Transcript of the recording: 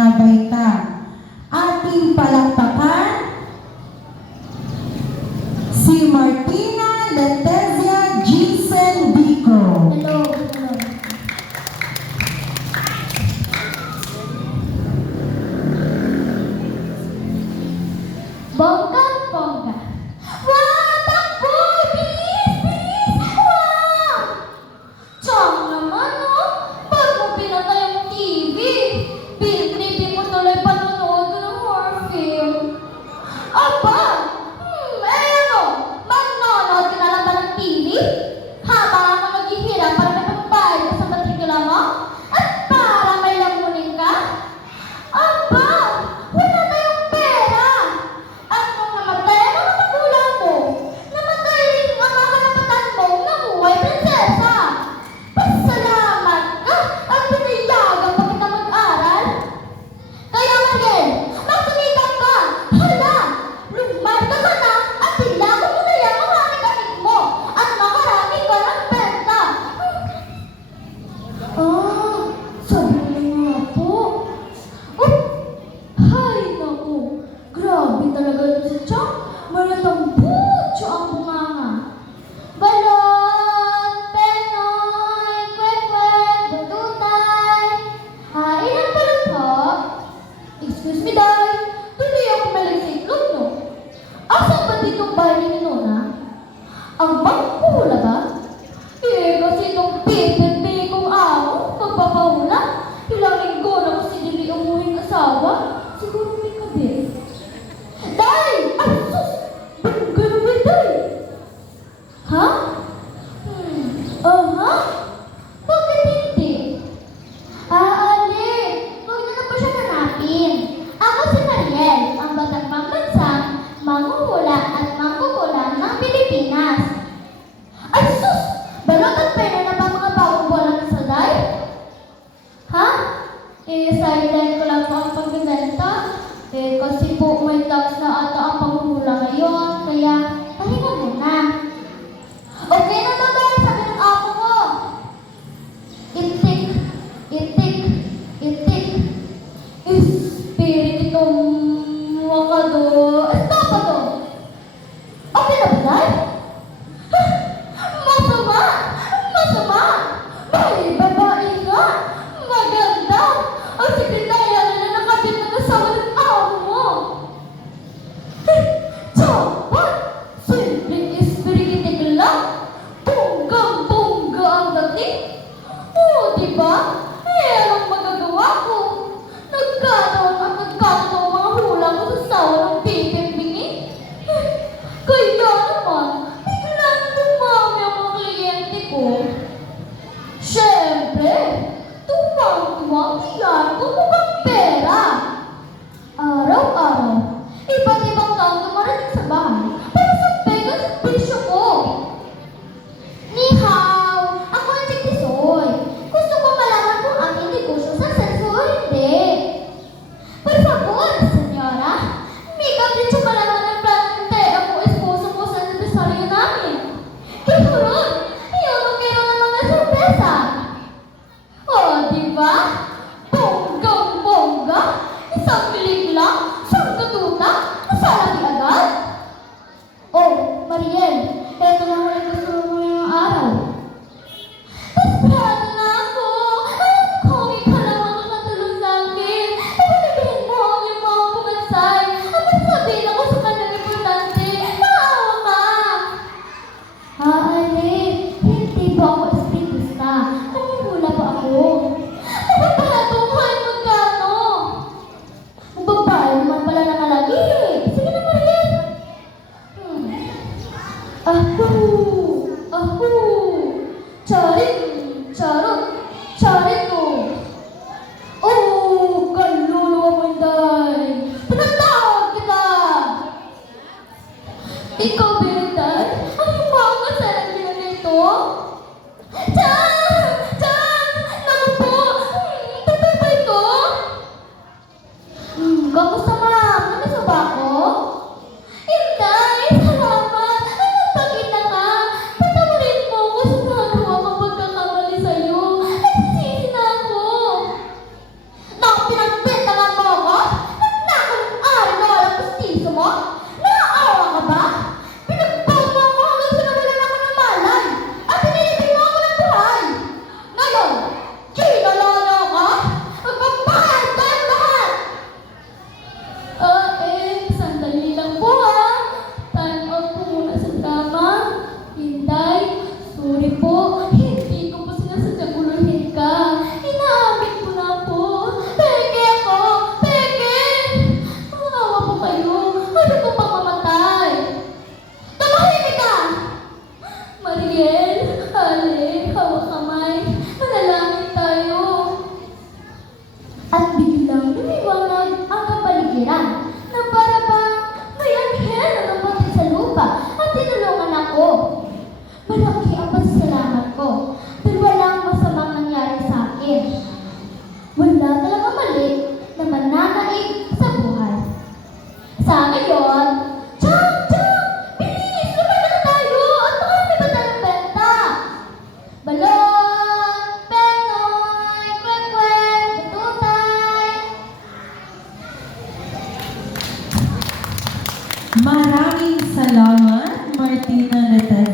mga baita. Ating palakpakan si Martina Letezia Giselle Dico. Hello. Bonggang-bongga. Wah, takbo! Bilis! Bilis! Wah! Chang naman, no? Pag mo pinatay ang TV, pinipili mo tuloy panonood ng horror film. Aba! Ano? Manonood ka na lang ba ng TV? Habang ako naghihirap para may pagbayad ka sa matrikula mo? At para may lamunin ka? Aba! Wala tayong pera! At nung namatay ang mga magulang mo, namatay rin ang mga karapatan mo na buhay prinsesa! Pasalamat ka at pinayagan pa kita mag-aral! Kaya Mariel, magsumikat ka! Hala! Lumarga ka na at hilagon mo na yan ang anik-anik mo at makarami ka ng benta! Sabi mo nga po. Hay naku! Grabe talaga ito si Chang. Maratang butyo ang bunganga. Balon, penoy, kwek-kwek, batutay. Ilang balon po? Excuse me, Day. Tuloy ako malig sa itlog, no? Asan ba ditong bahay ni Nona? Ang bangkuhula ba? Kasi itong pipi kong amo, magpapahula. Ilang linggo na ko si Dili umuhing asawa. Siguro may kabit. Day! Ay, sus! Ganun ba, Day? Ha? Ha? Bakit hindi? Ali! Huwag na po siya hanapin. Ako si Mariel, ang batang pambansang manghuhula at mangkukulam ng Pilipinas. Ay, sus! Balot at pera na ba mga bagong bola ng salay? Ha? Sideline ko lang po ang pagbibenta. Kasi po may tax na ata ang panghuhula ngayon. Kaya, pahinga muna. Okay na daw dahil sabi ng ako ko. Itik, itik, itik. Espiritu wakado. Stop pa to. Okay na ba dahil? Masama! Masama! May babae nga! Maganda! Ang sekretarya na nakabit ng asawa ng amo mo! Chapat! Simpleng espirikitik lang! Bonggang-bongga ang dating! Diba? Anong magagawa ko? Nagkataon ang mga hula ko sa sawa ng pipimbingi. Kaya naman, biglang dumami ang mga kliyente ko. Siyempre, tuwang-tuwang tiyan ko mukhang pera. Araw-araw, iba't ibang taong dumarating sa bahay para sampay ang servisyo ko. Ni hao, ako ang Tisoy. Gusto ko malaman kung aking negosyo sa senso o hindi. Por favor, senyora, may kapritsyo malaman ng plante ako esposo ko sa anibersaryo namin. Kituron, iyon ang meron ng mga sorpresa. Diba? Bonggang-bongga, isang kilig lang, siyang katuta, nasalagi agad. Mariel, eto lang ulit gusto mo ngayong araw. Desperado na ako. Kung ikaw lang ang nakatulong sa akin, pabalikin mo ang iyong mga pumansay at magsabihin ako sa kanyang importante. Maawa ka! Ali, hindi po ako espiritista. Nanguhula pa ako. Mapapahatungan magkano? Ang babae naman pala nakalagi. Sige na, Mariel. Charit, charot, charito. Kaluluwa mo, Inday. Pinatawag kita. Ikaw, Inday? Ang mga kasalan nila nito? Chan! Naku po! Totoo ba ito? Kamusta, ma'am? Namiso ba ako? Inday, salamat! Nagpakita ka! Patawarin mo ako sa nagawa kong pagkakamali sa'yo. Nagsisisi na ako! Pinagpenta nga Maraming salamat, Martina Letezia.